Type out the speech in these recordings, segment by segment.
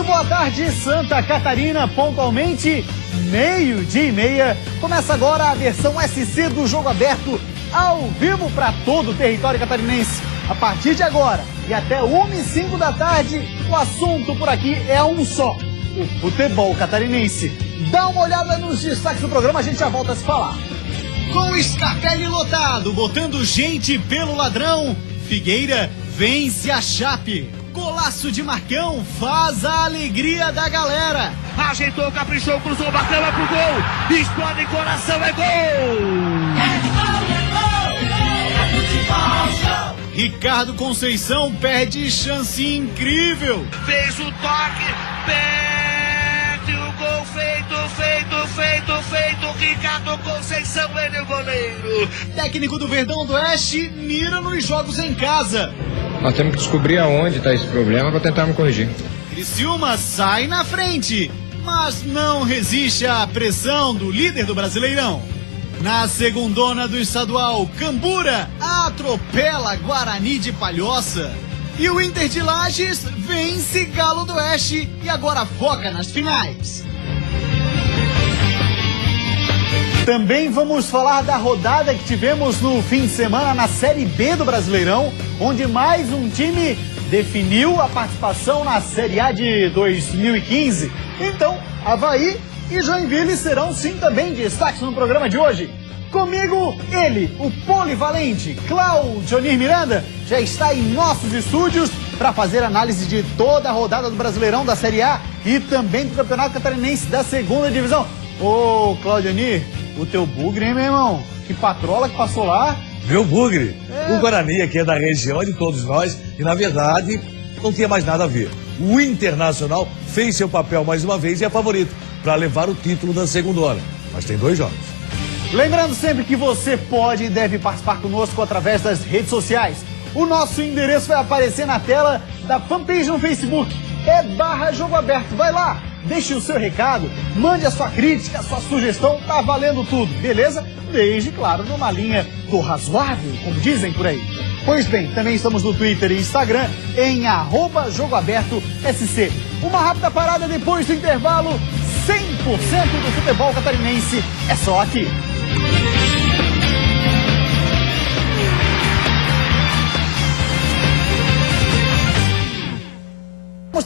Muito boa tarde, Santa Catarina, pontualmente, 12:30. Começa agora a versão SC do Jogo Aberto, ao vivo para todo o território catarinense. A partir de agora e até 1h05 da tarde, o assunto por aqui é um só: o futebol catarinense. Dá uma olhada nos destaques do programa, a gente já volta a se falar. Com o Scarpelli lotado, botando gente pelo ladrão, Figueira vence a Chape. Golaço de Marcão faz a alegria da galera. Ajeitou, caprichou, cruzou, bateu, é pro gol. Explode coração, é gol! Ricardo Conceição perde chance incrível. Fez o toque, perde o gol, feito. Ricardo Conceição, ele é o goleiro. Técnico do Verdão do Oeste mira nos jogos em casa. Nós temos que descobrir aonde está esse problema para tentar me corrigir. Criciúma sai na frente, mas não resiste à pressão do líder do Brasileirão. Na segundona do estadual, Cambura atropela Guarani de Palhoça. E o Inter de Lages vence Galo do Oeste e agora foca nas finais. Também vamos falar da rodada que tivemos no fim de semana na Série B do Brasileirão, onde mais um time definiu a participação na Série A de 2015. Então, Avaí e Joinville serão sim também destaques no programa de hoje. Comigo, ele, o polivalente Claudionir Miranda, já está em nossos estúdios para fazer análise de toda a rodada do Brasileirão da Série A e também do Campeonato Catarinense da Segunda Divisão. Ô, Claudionir, o teu bugre, hein, meu irmão? Que patrola que passou lá. Meu bugre. O Guarani aqui é da região de todos nós e, na verdade, não tinha mais nada a ver. O Internacional fez seu papel mais uma vez e é favorito para levar o título da segundona. Mas tem 2 jogos. Lembrando sempre que você pode e deve participar conosco através das redes sociais. O nosso endereço vai aparecer na tela da fanpage no Facebook. É /Jogo Aberto. Vai lá, deixe o seu recado, mande a sua crítica, a sua sugestão, tá valendo tudo, beleza? Desde, claro, numa linha do razoável, como dizem por aí. Pois bem, também estamos no Twitter e Instagram em @JogoAbertoSC. Uma rápida parada depois do intervalo, 100% do futebol catarinense é só aqui.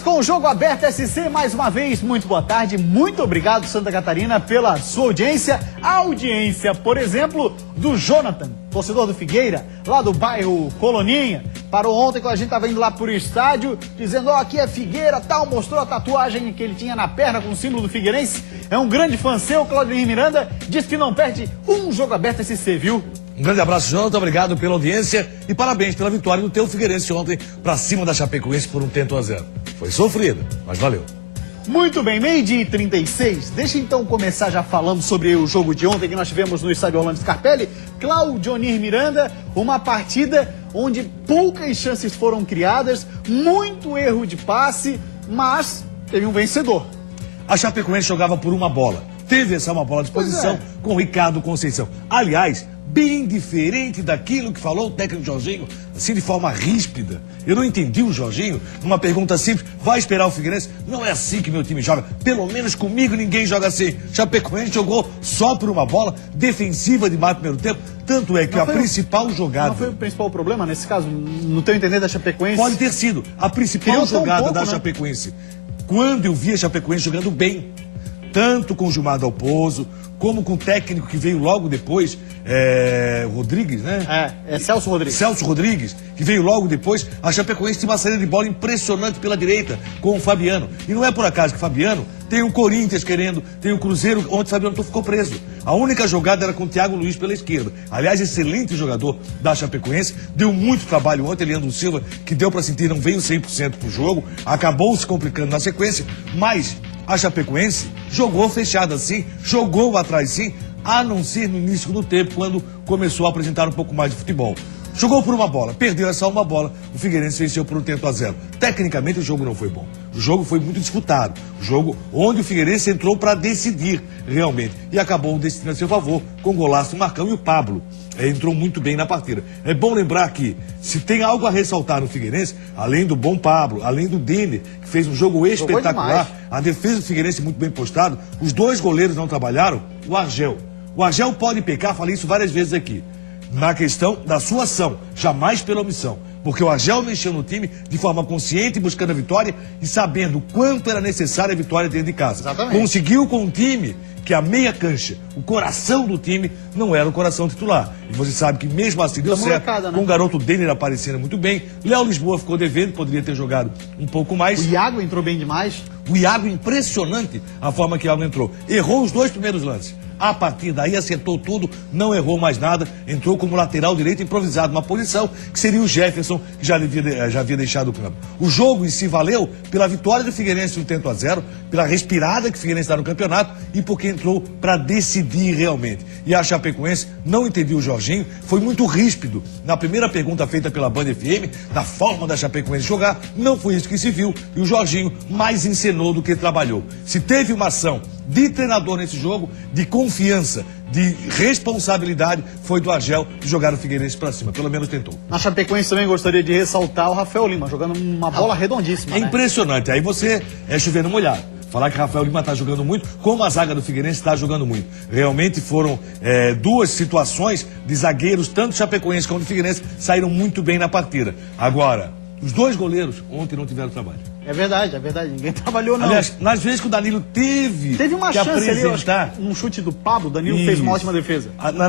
Com o Jogo Aberto SC, mais uma vez, muito boa tarde, muito obrigado, Santa Catarina, pela sua audiência. A audiência, por exemplo, do Jonathan, torcedor do Figueira, lá do bairro Coloninha. Parou ontem quando a gente estava indo lá pro estádio, dizendo, ó, aqui é Figueira, tal, mostrou a tatuagem que ele tinha na perna com o símbolo do Figueirense. É um grande fã seu, Claudionir Miranda, diz que não perde um Jogo Aberto SC, viu? Um grande abraço, Jonathan, obrigado pela audiência e parabéns pela vitória do teu Figueirense ontem para cima da Chapecoense por 1-0. Foi sofrido, mas valeu. Muito bem, 12:36. Deixa então começar já falando sobre o jogo de ontem que nós tivemos no estádio Orlando Scarpelli. Claudionir Miranda, uma partida onde poucas chances foram criadas, muito erro de passe, mas teve um vencedor. A Chapecoense jogava por uma bola. Teve essa uma bola à disposição com o Ricardo Conceição. Aliás, bem diferente daquilo que falou o técnico Jorginho, assim de forma ríspida. Eu não entendi o Jorginho, numa pergunta simples, vai esperar o Figueirense? Não é assim que meu time joga, pelo menos comigo ninguém joga assim. Chapecoense jogou só por uma bola, defensiva demais no primeiro tempo, tanto é que a principal jogada... Não foi o principal problema nesse caso, no teu entender da Chapecoense? Pode ter sido, a principal jogada da Chapecoense. Quando eu vi a Chapecoense jogando bem, tanto com o Gilmar Dalpozo, como com o técnico que veio logo depois, Rodrigues, né? É Celso Rodrigues. Celso Rodrigues, que veio logo depois. A Chapecoense tem uma saída de bola impressionante pela direita, com o Fabiano. E não é por acaso que o Fabiano tem o Corinthians querendo, tem o Cruzeiro, onde o Fabiano ficou preso. A única jogada era com o Thiago Luiz pela esquerda. Aliás, excelente jogador da Chapecoense, deu muito trabalho ontem, Leandro Silva, que deu para sentir, não veio 100% pro jogo, acabou se complicando na sequência, mas a Chapecoense jogou fechada sim, jogou atrás sim, a não ser no início do tempo, quando começou a apresentar um pouco mais de futebol. Jogou por uma bola, perdeu essa uma bola, o Figueirense venceu por 1-0. Tecnicamente o jogo não foi bom. O jogo foi muito disputado. O jogo onde o Figueirense entrou para decidir realmente. E acabou decidindo a seu favor, com o golaço do Marcão e o Pablo. Entrou muito bem na partida. É bom lembrar que, se tem algo a ressaltar no Figueirense, além do bom Pablo, além do Denner, que fez um jogo espetacular, a defesa do Figueirense muito bem postado, os dois goleiros não trabalharam, o Argel. O Argel pode pecar, falei isso várias vezes aqui, na questão da sua ação, jamais pela omissão. Porque o Argel mexeu no time de forma consciente, buscando a vitória e sabendo o quanto era necessária a vitória dentro de casa. Exatamente. Conseguiu com um time que a meia cancha, o coração do time, não era o coração titular. E você sabe que mesmo assim deu certo, né? com o garoto Denner aparecendo muito bem. Léo Lisboa ficou devendo, poderia ter jogado um pouco mais. O Iago entrou bem demais. O Iago, impressionante a forma que o Iago entrou. Errou os dois primeiros lances. A partir daí acertou tudo, não errou mais nada, entrou como lateral direito improvisado, uma posição que seria o Jefferson, que já havia deixado o campo. O jogo em si valeu pela vitória do Figueirense 1-0, pela respirada que o Figueirense dá no campeonato e porque entrou para decidir realmente. E a Chapecoense não entendeu o Jorginho, foi muito ríspido na primeira pergunta feita pela Band FM, da forma da Chapecoense jogar, não foi isso que se viu, e o Jorginho mais encenou do que trabalhou. Se teve uma ação de treinador nesse jogo, de confiança, de responsabilidade, foi do Argel de jogar o Figueirense pra cima, pelo menos tentou. Na Chapecoense também gostaria de ressaltar o Rafael Lima, jogando uma bola redondíssima. É impressionante, aí você é chovendo molhado. Falar que Rafael Lima está jogando muito, como a zaga do Figueirense está jogando muito. Realmente foram duas situações de zagueiros, tanto Chapecoense como do Figueirense, saíram muito bem na partida. Agora, os dois goleiros ontem não tiveram trabalho. É verdade, ninguém trabalhou não. Aliás, nas vezes que o Danilo teve uma que chance apresentar... ali, um chute do Pablo, o Danilo fez uma ótima defesa.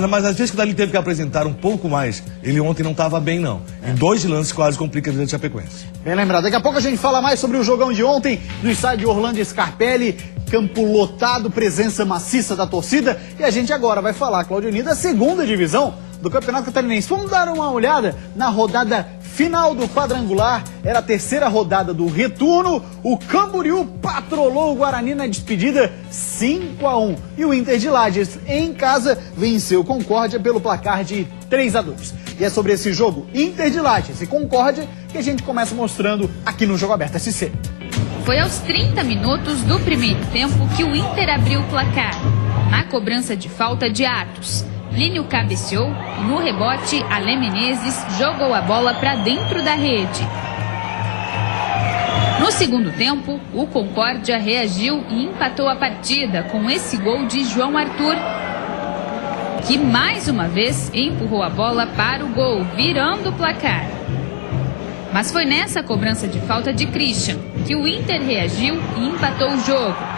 Mas às vezes que o Danilo teve que apresentar um pouco mais, ele ontem não estava bem não. Em dois lances quase complica a vida de Chapecoense. Bem lembrado, daqui a pouco a gente fala mais sobre o jogão de ontem, no estádio Orlando Scarpelli, campo lotado, presença maciça da torcida, e a gente agora vai falar, Claudionir, da segunda divisão do Campeonato Catarinense. Vamos dar uma olhada na rodada final do quadrangular. Era a terceira rodada do retorno. O Camboriú patrolou o Guarani na despedida 5-1. E o Inter de Lages, em casa, venceu o Concórdia pelo placar de 3-2. E é sobre esse jogo, Inter de Lages e Concórdia, que a gente começa mostrando aqui no Jogo Aberto SC. Foi aos 30 minutos do primeiro tempo que o Inter abriu o placar. Na cobrança de falta de Atos, Plínio cabeceou e no rebote, Alê Menezes jogou a bola para dentro da rede. No segundo tempo, o Concórdia reagiu e empatou a partida com esse gol de João Arthur, que mais uma vez empurrou a bola para o gol, virando o placar. Mas foi nessa cobrança de falta de Christian que o Inter reagiu e empatou o jogo.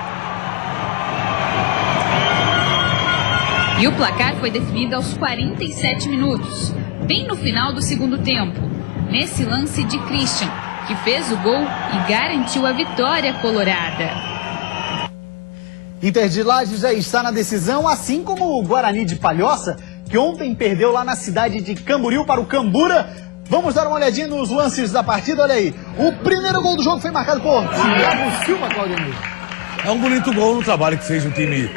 E o placar foi definido aos 47 minutos, bem no final do segundo tempo, nesse lance de Christian, que fez o gol e garantiu a vitória colorada. Inter de Lages já está na decisão, assim como o Guarani de Palhoça, que ontem perdeu lá na cidade de Camboriú para o Cambura. Vamos dar uma olhadinha nos lances da partida, olha aí. O primeiro gol do jogo foi marcado por Thiago Silva, Claudionir. É um bonito gol no trabalho que fez o time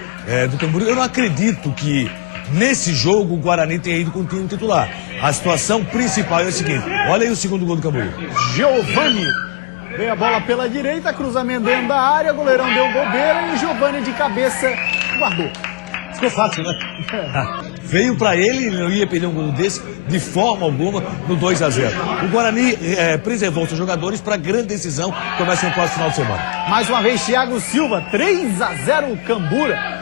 do Camboriú. Eu não acredito que nesse jogo o Guarani tenha ido com o time titular. A situação principal é o seguinte, olha aí o segundo gol do Camboriú. Giovani. Veio a bola pela direita, cruzamento dentro da área, goleirão deu bobeira e Giovani de cabeça guardou. Ficou fácil, né? Veio pra ele, ele não ia perder um gol desse de forma alguma no 2-0. O Guarani preservou seus jogadores para grande decisão, começa no próximo final de semana. Mais uma vez, Thiago Silva, 3-0 Cambura.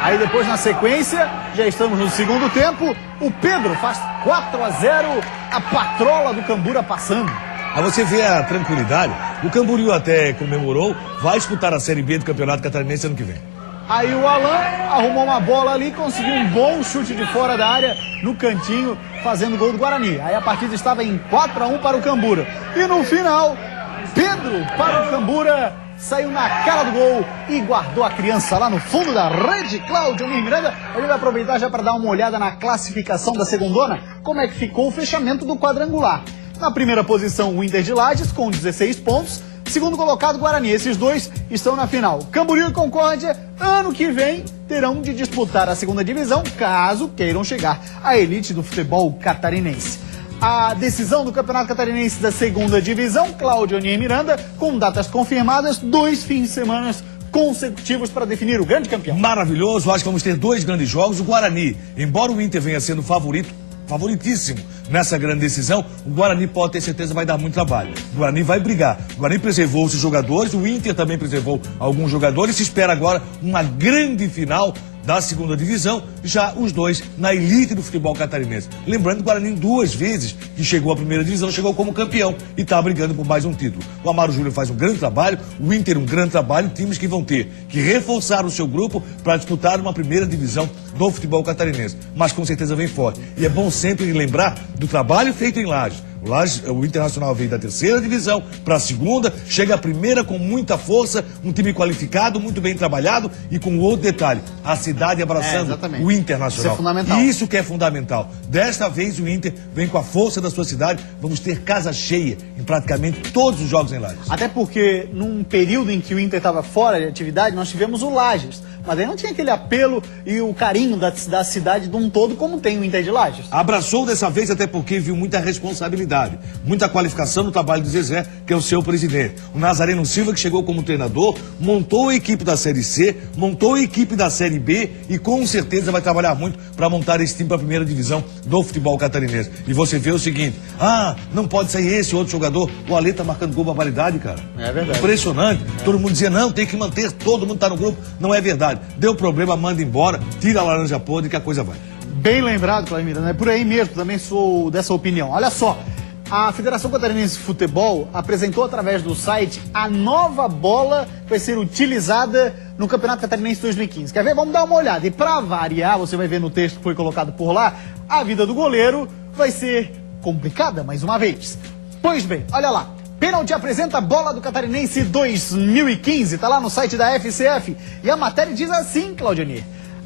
Aí depois, na sequência, já estamos no segundo tempo, o Pedro faz 4-0, a patrola do Cambura passando. Aí você vê a tranquilidade, o Camboriú até comemorou, vai disputar a Série B do Campeonato Catarinense ano que vem. Aí o Alan arrumou uma bola ali, conseguiu um bom chute de fora da área, no cantinho, fazendo gol do Guarani. Aí a partida estava em 4-1 para o Cambura. E no final, Pedro para o Cambura, saiu na cara do gol e guardou a criança lá no fundo da rede. Cláudio Miranda, ele vai aproveitar já para dar uma olhada na classificação da segundona, como é que ficou o fechamento do quadrangular. Na primeira posição, o Inter de Lages, com 16 pontos. Segundo colocado, Guarani. Esses dois estão na final. Camboriú e Concórdia, ano que vem, terão de disputar a segunda divisão, caso queiram chegar à elite do futebol catarinense. a decisão do Campeonato Catarinense da segunda divisão, Cláudio Onir Miranda, com datas confirmadas, 2 fins de semana consecutivos para definir o grande campeão. Maravilhoso, acho que vamos ter 2 grandes jogos. O Guarani, embora o Inter venha sendo favoritíssimo nessa grande decisão, o Guarani pode ter certeza vai dar muito trabalho. O Guarani vai brigar. O Guarani preservou os jogadores, o Inter também preservou alguns jogadores. Se espera agora uma grande final da segunda divisão, já os dois na elite do futebol catarinense. Lembrando que o Guarani 2 vezes que chegou à primeira divisão, chegou como campeão e está brigando por mais um título. O Amaro Júnior faz um grande trabalho, o Inter um grande trabalho, times que vão ter que reforçar o seu grupo para disputar uma primeira divisão do futebol catarinense. Mas com certeza vem forte. E é bom sempre lembrar do trabalho feito em Lages. O Internacional veio da terceira divisão para a segunda, chega à primeira com muita força, um time qualificado, muito bem trabalhado e com outro detalhe, a cidade abraçando o Internacional. Isso é fundamental. Isso que é fundamental. Desta vez o Inter vem com a força da sua cidade, vamos ter casa cheia em praticamente todos os jogos em Lages. Até porque num período em que o Inter estava fora de atividade, nós tivemos o Lages. Mas aí não tinha aquele apelo e o carinho da cidade de um todo como tem o Inter de Lages. Abraçou dessa vez até porque viu muita responsabilidade, muita qualificação no trabalho do Zezé, que é o seu presidente. O Nazareno Silva, que chegou como treinador, montou a equipe da Série C, montou a equipe da Série B e com certeza vai trabalhar muito para montar esse time para a primeira divisão do futebol catarinense. E você vê o seguinte, não pode sair esse outro jogador, o Ale tá marcando gol barbaridade, cara. É verdade. Impressionante. Todo mundo dizia, não, tem que manter, todo mundo tá no grupo. Não é verdade. Deu problema, manda embora, tira a laranja podre que a coisa vai. Bem lembrado, Cláudio Miranda, é por aí mesmo, também sou dessa opinião. Olha só, a Federação Catarinense de Futebol apresentou através do site a nova bola que vai ser utilizada no Campeonato Catarinense 2015. Quer ver? Vamos dar uma olhada. E para variar, você vai ver no texto que foi colocado por lá, a vida do goleiro vai ser complicada mais uma vez. Pois bem, olha lá. Pênalti apresenta a bola do Catarinense 2015, tá lá no site da FCF. E a matéria diz assim, Claudionir.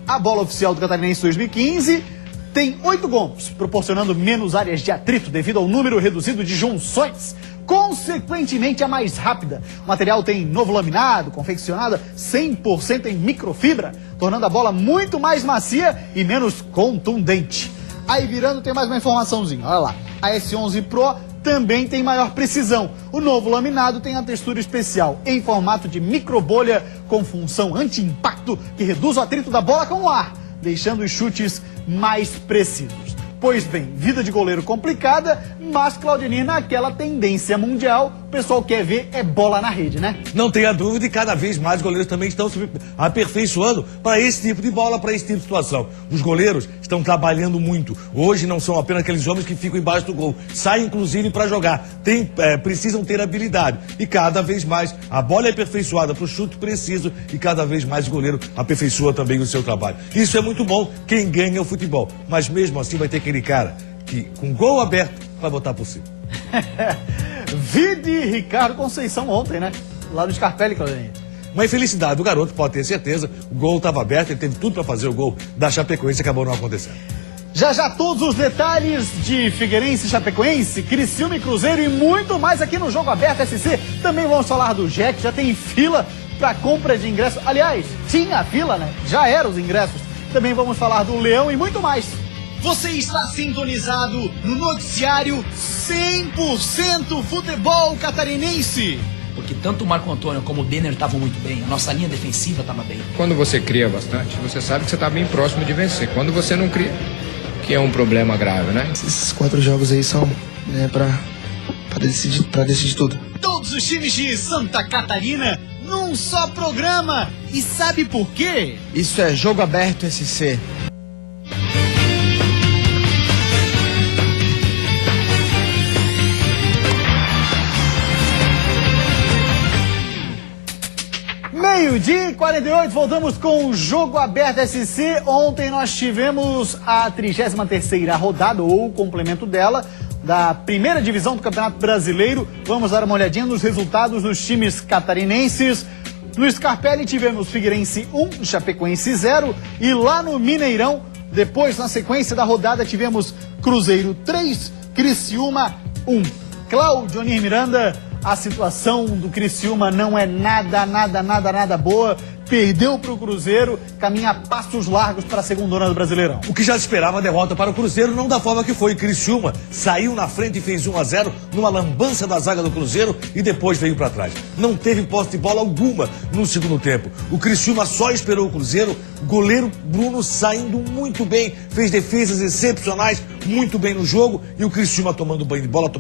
A bola oficial do Catarinense 2015 tem 8 gols, proporcionando menos áreas de atrito devido ao número reduzido de junções. Consequentemente, a mais rápida. O material tem novo laminado, confeccionado 100% em microfibra, tornando a bola muito mais macia e menos contundente. Aí virando tem mais uma informaçãozinha, olha lá. A S11 Pro também tem maior precisão. O novo laminado tem a textura especial em formato de microbolha com função anti-impacto que reduz o atrito da bola com o ar, deixando os chutes mais precisos. Pois bem, vida de goleiro complicada, mas Claudionir, naquela tendência mundial, o pessoal quer ver é bola na rede, né? Não tenha dúvida e cada vez mais os goleiros também estão se aperfeiçoando para esse tipo de bola, para esse tipo de situação. Os goleiros estão trabalhando muito. Hoje não são apenas aqueles homens que ficam embaixo do gol. Saem inclusive para jogar. Precisam ter habilidade. E cada vez mais a bola é aperfeiçoada para o chute preciso e cada vez mais o goleiro aperfeiçoa também o seu trabalho. Isso é muito bom, quem ganha é o futebol. Mas mesmo assim vai ter aquele cara que com gol aberto vai botar por cima. Vide Ricardo Conceição ontem, né? Lá no Scarpelli, Claudionir. Uma infelicidade do garoto, pode ter certeza. O gol estava aberto, ele teve tudo para fazer o gol da Chapecoense e acabou não acontecendo. Já já todos os detalhes de Figueirense, Chapecoense, Criciúma e Cruzeiro e muito mais aqui no Jogo Aberto SC. Também vamos falar do Jack, já tem fila para compra de ingressos. Aliás, tinha fila, né? Já eram os ingressos. Também vamos falar do Leão e muito mais. Você está sintonizado no noticiário 100% futebol catarinense. Porque tanto o Marco Antônio como o Denner estavam muito bem, a nossa linha defensiva estava bem. Quando você cria bastante, você sabe que você está bem próximo de vencer. Quando você não cria, que é um problema grave, né? Esses 4 jogos aí são para decidir tudo. Todos os times de Santa Catarina num só programa. E sabe por quê? Isso é Jogo Aberto SC. Meio-dia e 48, voltamos com o Jogo Aberto SC. Ontem nós tivemos a 33ª rodada, ou o complemento dela, da primeira divisão do Campeonato Brasileiro. Vamos dar uma olhadinha nos resultados dos times catarinenses. No Scarpelli tivemos Figueirense 1, Chapecoense 0. E lá no Mineirão, depois, na sequência da rodada, tivemos Cruzeiro 3, Criciúma 1. Cláudio Onir Miranda, a situação do Criciúma não é nada boa. perdeu para o Cruzeiro, caminha a passos largos para a segundona do Brasileirão. O que já se esperava a derrota para o Cruzeiro, não da forma que foi. Criciúma saiu na frente e fez 1-0 numa lambança da zaga do Cruzeiro e depois veio para trás. Não teve posse de bola alguma no segundo tempo. O Criciúma só esperou o Cruzeiro, goleiro Bruno saindo muito bem, fez defesas excepcionais, muito bem no jogo, e o Criciúma tomando banho de bola,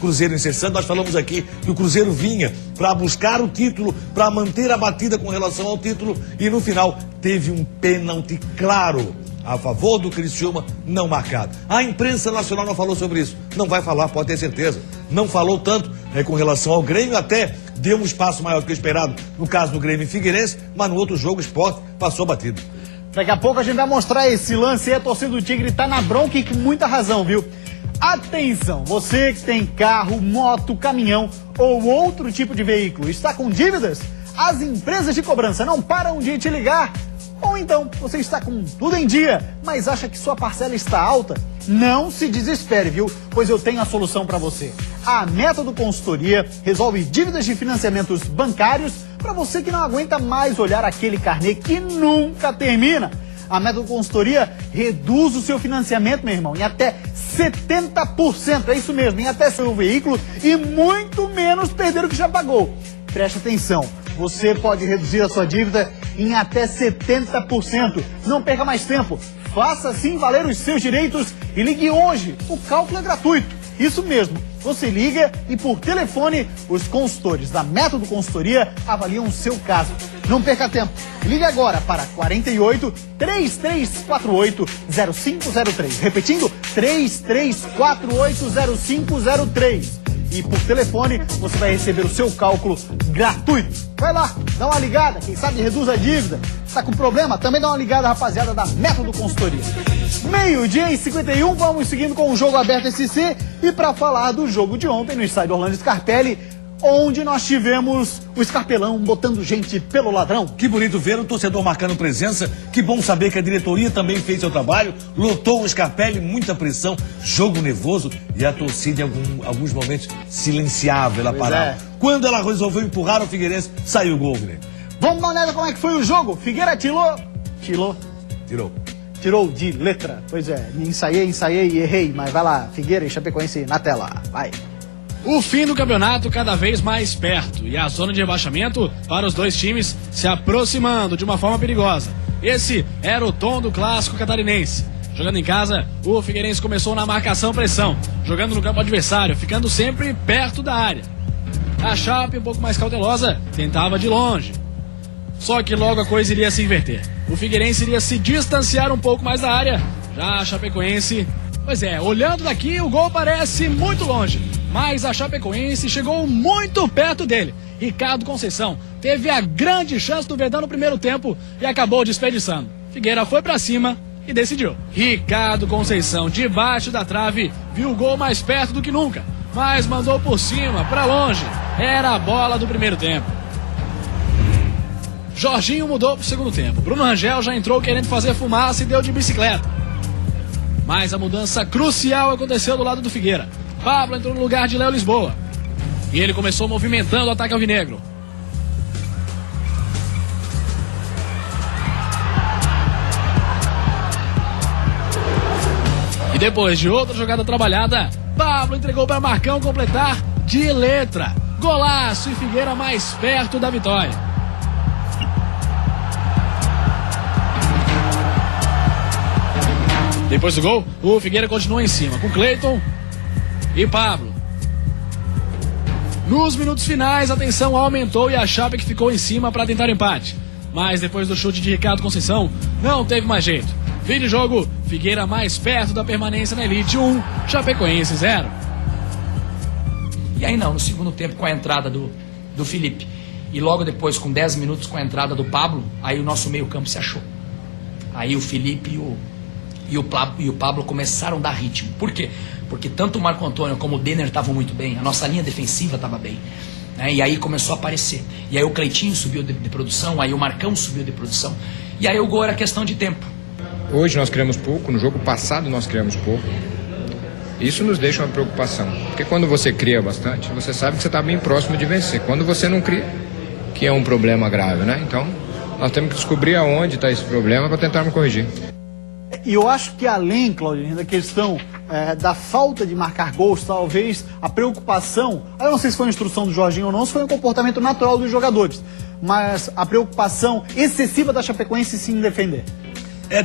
Cruzeiro incessando. Nós falamos aqui que o Cruzeiro vinha para buscar o título, para manter a batida com relação ao título, e no final teve um pênalti claro a favor do Criciúma, não marcado. A imprensa nacional não falou sobre isso. Não vai falar, pode ter certeza. Não falou tanto com relação ao Grêmio, até deu um espaço maior do que o esperado no caso do Grêmio e Figueirense, mas no outro jogo o Sport passou batido. Daqui a pouco a gente vai mostrar esse lance e a torcida do Tigre tá na bronca e com muita razão, viu? Atenção, você que tem carro, moto, caminhão ou outro tipo de veículo, está com dívidas? As empresas de cobrança não param de te ligar. Ou então, você está com tudo em dia, mas acha que sua parcela está alta? Não se desespere, viu? Pois eu tenho a solução para você. A Método Consultoria resolve dívidas de financiamentos bancários para você que não aguenta mais olhar aquele carnê que nunca termina. A Método Consultoria reduz o seu financiamento, meu irmão, em até 70%. É isso mesmo, em até seu veículo e muito menos perder o que já pagou. Preste atenção, você pode reduzir a sua dívida em até 70%. Não perca mais tempo. Faça sim valer os seus direitos e ligue hoje. O cálculo é gratuito. Isso mesmo, você liga e por telefone os consultores da Método Consultoria avaliam o seu caso. Não perca tempo. Ligue agora para 48 3348 0503. Repetindo, 3348 0503. E por telefone você vai receber o seu cálculo gratuito. Vai lá, dá uma ligada, quem sabe reduz a dívida. Está com problema? Também dá uma ligada, rapaziada, da Método Consultoria. 12h51, vamos seguindo com o Jogo Aberto SC. E para falar do jogo de ontem no estádio Orlando Scarpelli, onde nós tivemos o Scarpelão botando gente pelo ladrão. Que bonito ver o torcedor marcando presença, que bom saber que a diretoria também fez seu trabalho, lotou o Scarpelli, muita pressão, jogo nervoso e a torcida em alguns momentos silenciava, ela parava. Quando ela resolveu empurrar o Figueirense, saiu o gol, Guilherme. Vamos dar uma olhada como é que foi o jogo. Figueira tirou de letra. Pois é, ensaiei e errei, mas vai lá, Figueira e Chapecoense na tela, vai. O fim do campeonato cada vez mais perto e a zona de rebaixamento para os dois times se aproximando de uma forma perigosa. Esse era o tom do clássico catarinense. Jogando em casa, o Figueirense começou na marcação-pressão, jogando no campo adversário, ficando sempre perto da área. A Chape, um pouco mais cautelosa, tentava de longe. Só que logo a coisa iria se inverter. O Figueirense iria se distanciar um pouco mais da área. Já a Chapecoense... Pois é, olhando daqui o gol parece muito longe, mas a Chapecoense chegou muito perto dele. Ricardo Conceição teve a grande chance do Verdão no primeiro tempo e acabou desperdiçando. Figueira foi pra cima e decidiu. Ricardo Conceição, debaixo da trave, viu o gol mais perto do que nunca, mas mandou por cima, pra longe. Era a bola do primeiro tempo. Jorginho mudou pro segundo tempo. Bruno Rangel já entrou querendo fazer fumaça e deu de bicicleta. Mas a mudança crucial aconteceu do lado do Figueira. Pablo entrou no lugar de Léo Lisboa. E ele começou movimentando o ataque alvinegro. E depois de outra jogada trabalhada, Pablo entregou para Marcão completar de letra. Golaço e Figueira mais perto da vitória. Depois do gol, o Figueira continua em cima, com Cleiton e Pablo. Nos minutos finais, a tensão aumentou e a Chape que ficou em cima para tentar o empate. Mas depois do chute de Ricardo Conceição, não teve mais jeito. Fim de jogo, Figueira mais perto da permanência na Elite 1, Chapecoense 0. E aí não, no segundo tempo com a entrada do Felipe e logo depois com 10 minutos com a entrada do Pablo, aí o nosso meio campo se achou. Aí o Felipe e o Pablo começaram a dar ritmo. Por quê? Porque tanto o Marco Antônio como o Denner estavam muito bem, a nossa linha defensiva estava bem, né? E aí começou a aparecer. E aí o Cleitinho subiu de produção, aí o Marcão subiu de produção. E aí o gol era questão de tempo. Hoje nós criamos pouco, no jogo passado nós criamos pouco. Isso nos deixa uma preocupação. Porque quando você cria bastante, você sabe que você está bem próximo de vencer. Quando você não cria, que é um problema grave, né? Então, Nós temos que descobrir aonde está esse problema para tentarmos corrigir. E eu acho que além, Claudinei, da questão da falta de marcar gols, talvez a preocupação, eu não sei se foi a instrução do Jorginho ou não, se foi um comportamento natural dos jogadores, mas a preocupação excessiva da Chapecoense em se defender.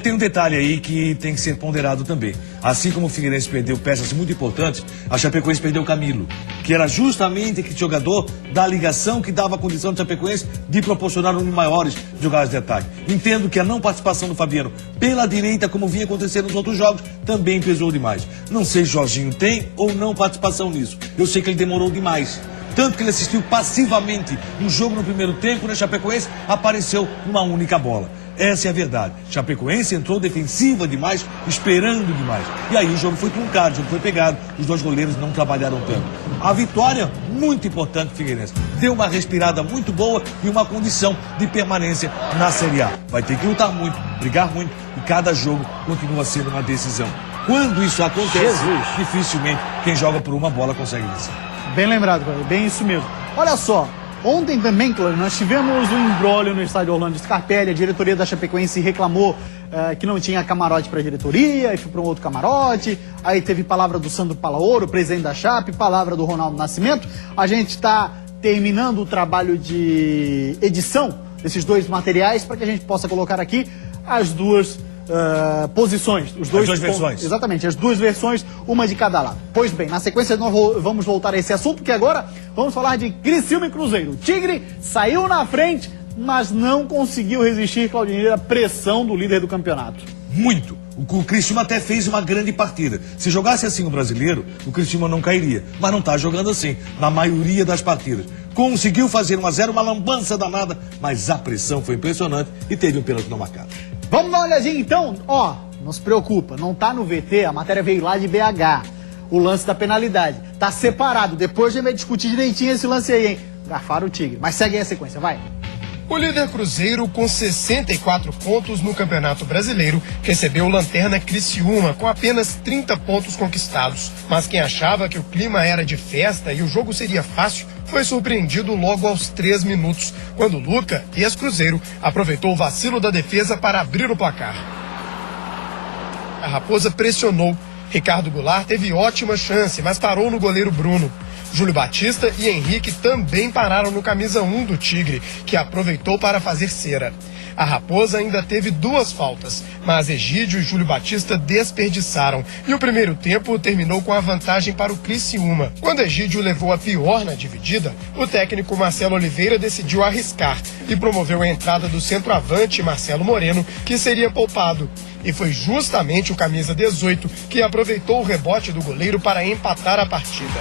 Tem um detalhe aí que tem que ser ponderado também. Assim como o Figueirense perdeu peças muito importantes, a Chapecoense perdeu o Camilo, que era justamente aquele jogador da ligação que dava a condição do Chapecoense de proporcionar um maiores jogadas de ataque. Entendo que a não participação do Fabiano pela direita, como vinha acontecendo nos outros jogos, também pesou demais. Não sei se Jorginho tem ou não participação nisso. Eu sei que ele demorou demais. Tanto que ele assistiu passivamente no jogo no primeiro tempo, na Chapecoense, apareceu uma única bola. Essa é a verdade. Chapecoense entrou defensiva demais, esperando demais. E aí o jogo foi truncado, o jogo foi pegado, os dois goleiros não trabalharam tanto. A vitória, muito importante do Figueirense. Deu uma respirada muito boa e uma condição de permanência na Série A. Vai ter que lutar muito, brigar muito, e cada jogo continua sendo uma decisão. Quando isso acontece, dificilmente quem joga por uma bola consegue vencer. Bem lembrado, bem isso mesmo. Olha só, ontem também, Cláudio, nós tivemos um imbróglio no estádio Orlando Scarpelli. A diretoria da Chapecoense reclamou que não tinha camarote para a diretoria, e foi para um outro camarote. Aí teve palavra do Sandro Palaoro, presidente da Chape, palavra do Ronaldo Nascimento. A gente está terminando o trabalho de edição desses dois materiais para que a gente possa colocar aqui as duas posições, as duas versões. Exatamente, as duas versões, uma de cada lado. Pois bem, na sequência nós vamos voltar a esse assunto, porque agora vamos falar de Criciúma e Cruzeiro. O Tigre saiu na frente, mas não conseguiu resistir, Claudinei, à pressão do líder do campeonato. Muito. O Criciúma até fez uma grande partida. Se jogasse assim o brasileiro, o Criciúma não cairia. Mas não está jogando assim, na maioria das partidas. Conseguiu fazer 1-0, uma lambança danada, mas a pressão foi impressionante e teve um pênalti não marcado. Vamos dar uma olhadinha então? Não se preocupa, não tá no VT, a matéria veio lá de BH. O lance da penalidade. Tá separado, depois a gente vai discutir direitinho esse lance aí, hein? Garfaram o Tigre, mas segue aí a sequência, vai. O líder Cruzeiro, com 64 pontos no Campeonato Brasileiro, recebeu o lanterna Criciúma com apenas 30 pontos conquistados. Mas quem achava que o clima era de festa e o jogo seria fácil, foi surpreendido logo aos 3 minutos, quando Luca, ex-Cruzeiro, aproveitou o vacilo da defesa para abrir o placar. A Raposa pressionou. Ricardo Goulart teve ótima chance, mas parou no goleiro Bruno. Júlio Batista e Henrique também pararam no camisa 1 do Tigre, que aproveitou para fazer cera. A Raposa ainda teve 2 faltas, mas Egídio e Júlio Batista desperdiçaram. E o primeiro tempo terminou com a vantagem para o Criciúma. Quando Egídio levou a pior na dividida, o técnico Marcelo Oliveira decidiu arriscar e promoveu a entrada do centroavante Marcelo Moreno, que seria poupado. E foi justamente o camisa 18 que aproveitou o rebote do goleiro para empatar a partida.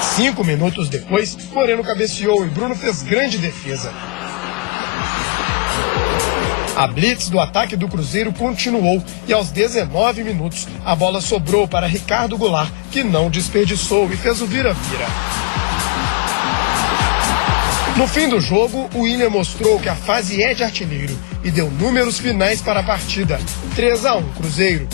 5 minutos depois, Moreno cabeceou e Bruno fez grande defesa. A blitz do ataque do Cruzeiro continuou e aos 19 minutos a bola sobrou para Ricardo Goulart, que não desperdiçou e fez o vira-vira. No fim do jogo, o William mostrou que a fase é de artilheiro e deu números finais para a partida. 3-1 Cruzeiro.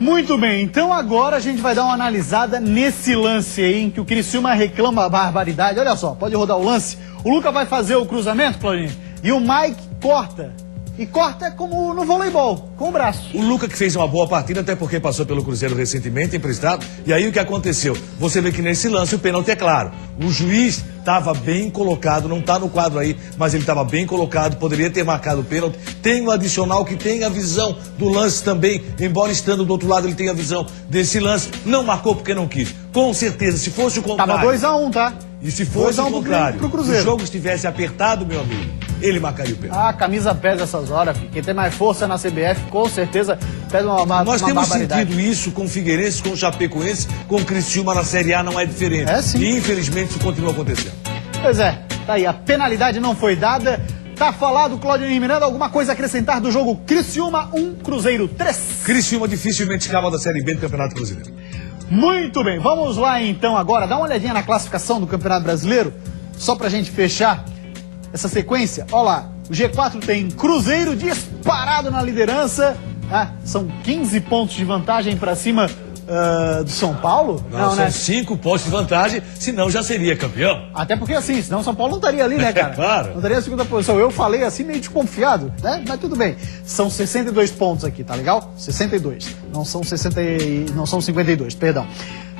Muito bem, então agora a gente vai dar uma analisada nesse lance aí em que o Criciúma reclama a barbaridade. Olha só, pode rodar o lance. O Luca vai fazer o cruzamento, Claudinho, e o Mike corta. E corta como no voleibol, com o braço. O Luca que fez uma boa partida, até porque passou pelo Cruzeiro recentemente, emprestado. E aí o que aconteceu? Você vê que nesse lance o pênalti é claro. O juiz estava bem colocado, não está no quadro aí, mas ele estava bem colocado, poderia ter marcado o pênalti. Tem um adicional que tem a visão do lance também, embora estando do outro lado ele tenha a visão desse lance. Não marcou porque não quis. Com certeza, se fosse o contrário... Tava 2-1, tá? E se fosse o contrário, pro Cruzeiro, se o jogo estivesse apertado, meu amigo, ele marcaria o pênalti. A camisa pesa essas horas, filho. Quem tem mais força na CBF, com certeza, pesa uma Nós temos barbaridade. sentido isso com o Figueirense, com o Chapecoense, com o Criciúma na Série A, não é diferente. É sim. E infelizmente isso continua acontecendo. Pois é, tá aí, a penalidade não foi dada. Tá falado, Cláudio Miranda, alguma coisa a acrescentar do jogo Criciúma 1, Cruzeiro 3? Criciúma dificilmente escapa da Série B do Campeonato Brasileiro. Muito bem, vamos lá então agora, dá uma olhadinha na classificação do Campeonato Brasileiro, só pra gente fechar essa sequência. Olha lá, o G4 tem Cruzeiro disparado na liderança, são 15 pontos de vantagem pra cima do São Paulo? Não, são 5 pontos de vantagem, senão já seria campeão. Até porque assim, senão o São Paulo não estaria ali, né, cara? Claro. Não estaria na segunda posição. Eu falei assim meio desconfiado, né? Mas tudo bem. São 62 pontos aqui, tá legal? 62. Não são 52, perdão.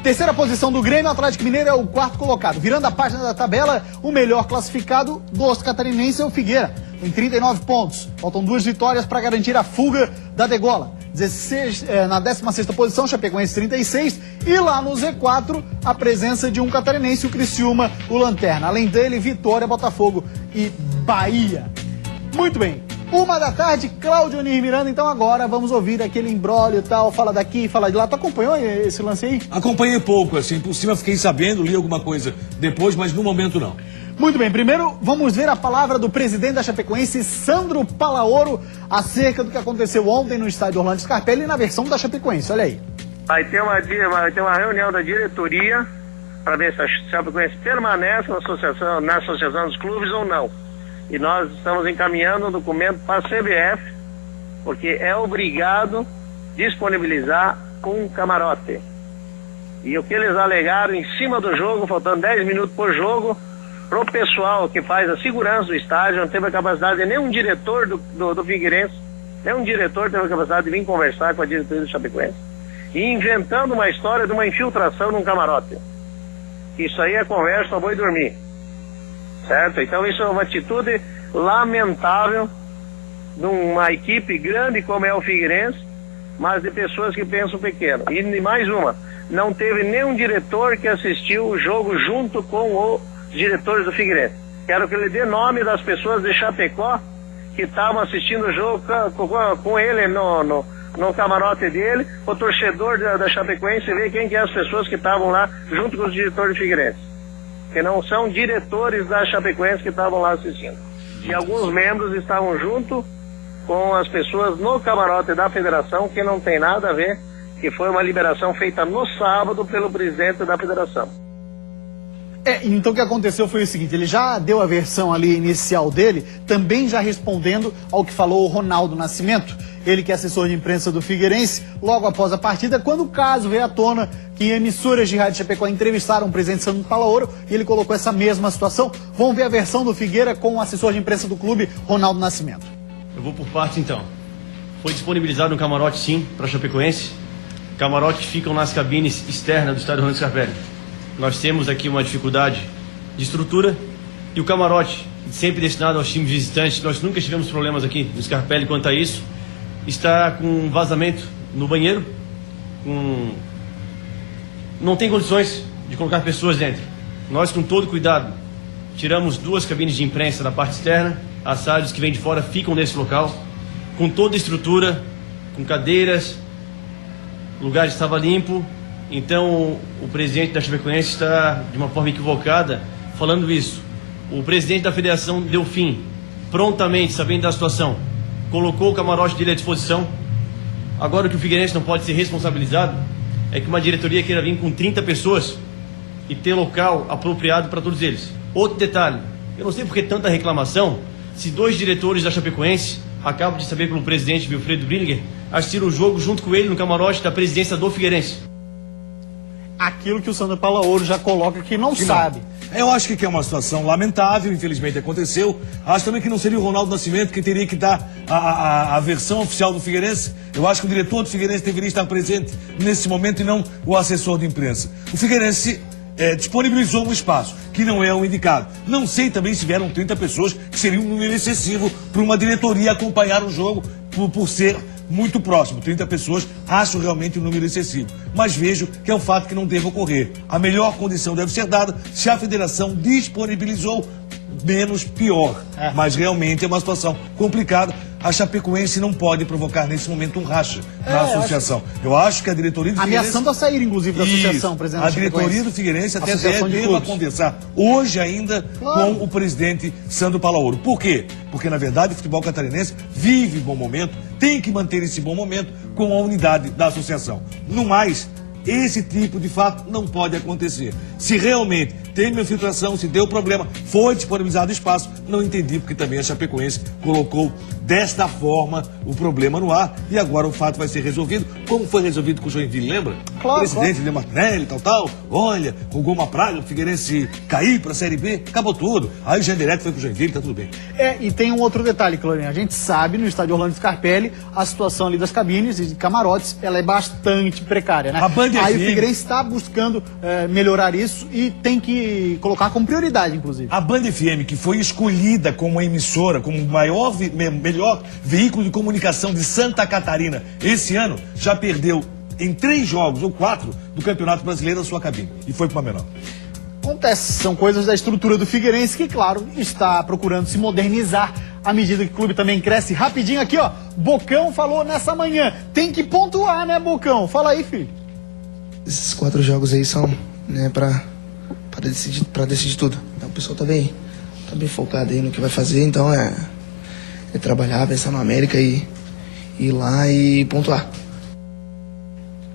Terceira posição do Grêmio, Atlético Mineiro é o 4º colocado. Virando a página da tabela, o melhor classificado do catarinense é o Figueira. Tem 39 pontos. Faltam 2 vitórias para garantir a fuga da degola. Na 16ª posição, Chapecoense 36. E lá no Z4, a presença de um catarinense, o Criciúma, o Lanterna. Além dele, Vitória, Botafogo e Bahia. Muito bem. 1h, Cláudio Onir Miranda. Então agora vamos ouvir aquele imbróglio e tal, fala daqui, fala de lá. Tu acompanhou esse lance aí? Acompanhei pouco, assim, por cima fiquei sabendo, li alguma coisa depois, mas no momento não. Muito bem, primeiro vamos ver a palavra do presidente da Chapecoense, Sandro Palaoro, acerca do que aconteceu ontem no estádio Orlando Scarpelli na versão da Chapecoense. Olha aí. Vai ter uma reunião da diretoria para ver se a Chapecoense permanece na associação dos clubes ou não. E nós estamos encaminhando um documento para a CBF, porque é obrigado disponibilizar um camarote. E o que eles alegaram em cima do jogo, faltando 10 minutos por jogo, para o pessoal que faz a segurança do estádio, não teve a capacidade de nenhum diretor do Figueirense, nenhum diretor teve a capacidade de vir conversar com a diretoria do Chapecoense, e inventando uma história de uma infiltração num camarote. Isso aí é conversa para boi dormir. Certo? Então isso é uma atitude lamentável de uma equipe grande como é o Figueirense, mas de pessoas que pensam pequeno. E mais uma, não teve nenhum diretor que assistiu o jogo junto com os diretores do Figueirense. Quero que ele dê nome das pessoas de Chapecó que estavam assistindo o jogo com ele no camarote dele, o torcedor da Chapecoense, ver quem que é as pessoas que estavam lá junto com os diretores do Figueirense. Que não são diretores da Chapecoense que estavam lá assistindo. E alguns membros estavam junto com as pessoas no camarote da federação, que não tem nada a ver, que foi uma liberação feita no sábado pelo presidente da federação. Então o que aconteceu foi o seguinte, ele já deu a versão ali inicial dele, também já respondendo ao que falou o Ronaldo Nascimento, ele que é assessor de imprensa do Figueirense, logo após a partida, quando o caso veio à tona que emissoras de rádio Chapecó entrevistaram o presidente Sandro Palaoro e ele colocou essa mesma situação. Vamos ver a versão do Figueira com o assessor de imprensa do clube, Ronaldo Nascimento. Eu vou por partes então. Foi disponibilizado um camarote sim para Chapecoense, camarotes que ficam nas cabines externas do estádio Orlando Scarpelli. Nós temos aqui uma dificuldade de estrutura e o camarote, sempre destinado aos times visitantes, nós nunca tivemos problemas aqui no Scarpelli quanto a isso, está com vazamento no banheiro, não tem condições de colocar pessoas dentro. Nós, com todo cuidado, tiramos 2 cabines de imprensa da parte externa, as rádios que vêm de fora ficam nesse local, com toda a estrutura, com cadeiras, o lugar estava limpo. Então, o presidente da Chapecoense está, de uma forma equivocada, falando isso. O presidente da federação deu fim, prontamente, sabendo da situação, colocou o camarote dele à disposição. Agora, o que o Figueirense não pode ser responsabilizado é que uma diretoria queira vir com 30 pessoas e ter local apropriado para todos eles. Outro detalhe, eu não sei por que tanta reclamação, se 2 diretores da Chapecoense, acabo de saber pelo presidente Wilfredo Brillinger, assistiram o jogo junto com ele no camarote da presidência do Figueirense. Aquilo que o Sandro Palaoro já coloca que não sabe. Eu acho que é uma situação lamentável, infelizmente aconteceu. Acho também que não seria o Ronaldo Nascimento que teria que dar a versão oficial do Figueirense. Eu acho que o diretor do Figueirense deveria estar presente nesse momento e não o assessor de imprensa. O Figueirense disponibilizou um espaço que não é o indicado. Não sei também se vieram 30 pessoas, que seria um número excessivo para uma diretoria acompanhar o jogo por ser muito próximo. 30 pessoas, acho realmente um número excessivo. Mas vejo que é um fato que não deve ocorrer. A melhor condição deve ser dada se a federação disponibilizou, menos pior. Mas realmente é uma situação complicada. A Chapecoense não pode provocar nesse momento um racha na associação. Eu acho que a diretoria do Figueirense... Ameaçando a sair, inclusive, da associação, presidente. A diretoria do Figueirense até deve conversar hoje ainda com o presidente Sandro Palaoro. Por quê? Porque, na verdade, o futebol catarinense vive bom momento, tem que manter esse bom momento com a unidade da associação. No mais, esse tipo de fato não pode acontecer. Se realmente tem uma infiltração, se deu problema, foi disponibilizado espaço, não entendi porque também a Chapecoense colocou desta forma o problema no ar e agora o fato vai ser resolvido, como foi resolvido com o Joinville, lembra? Claro, o presidente de Martinelli, tal, olha, rogou uma praga, o Figueirense cair para a Série B, acabou tudo. Aí o Jean Direto foi pro Joinville, tá tudo bem. E tem um outro detalhe, Clorinha, a gente sabe no estádio Orlando Scarpelli, a situação ali das cabines e de camarotes, ela é bastante precária, né? A Band Aí FM... o Figueirense está buscando melhorar isso e tem que colocar como prioridade, inclusive. A Band FM, que foi escolhida como emissora, como o melhor veículo de comunicação de Santa Catarina esse ano, já perdeu em 3 jogos ou 4 do Campeonato Brasileiro a sua cabine e foi para uma menor. Acontece, são coisas da estrutura do Figueirense que, claro, está procurando se modernizar à medida que o clube também cresce. Rapidinho aqui, ó, Bocão falou nessa manhã, tem que pontuar, né, Bocão? Fala aí, filho. Esses 4 jogos aí são, né, pra decidir tudo. Então, o pessoal tá bem focado aí no que vai fazer, então é trabalhar, pensar no América e ir lá e pontuar.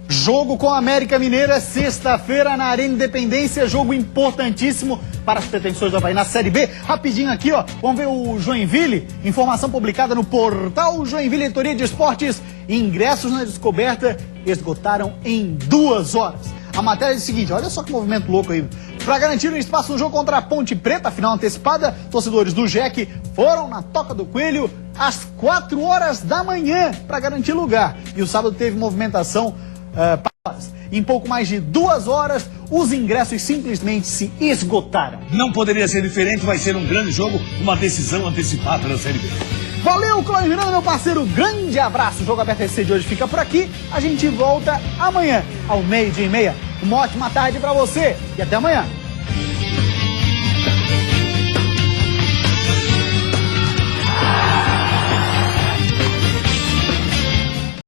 Jogo com a América Mineiro é sexta-feira na Arena Independência, jogo importantíssimo para as pretensões do Avaí na Série B. Rapidinho aqui, ó, vamos ver o Joinville, informação publicada no portal Joinville Editoria de Esportes, ingressos na descoberta esgotaram em 2 horas. A matéria diz o seguinte, olha só que movimento louco aí. Para garantir um espaço no jogo contra a Ponte Preta, final antecipada, torcedores do JEC foram na Toca do Coelho às 4 horas da manhã para garantir lugar. E o sábado teve movimentação em pouco mais de 2 horas, os ingressos simplesmente se esgotaram. Não poderia ser diferente, vai ser um grande jogo, uma decisão antecipada na Série B. Valeu, Cláudio Miranda, meu parceiro, grande abraço. O Jogo Aberto SC de hoje fica por aqui, a gente volta amanhã, ao 12:30. Uma ótima tarde para você e até amanhã.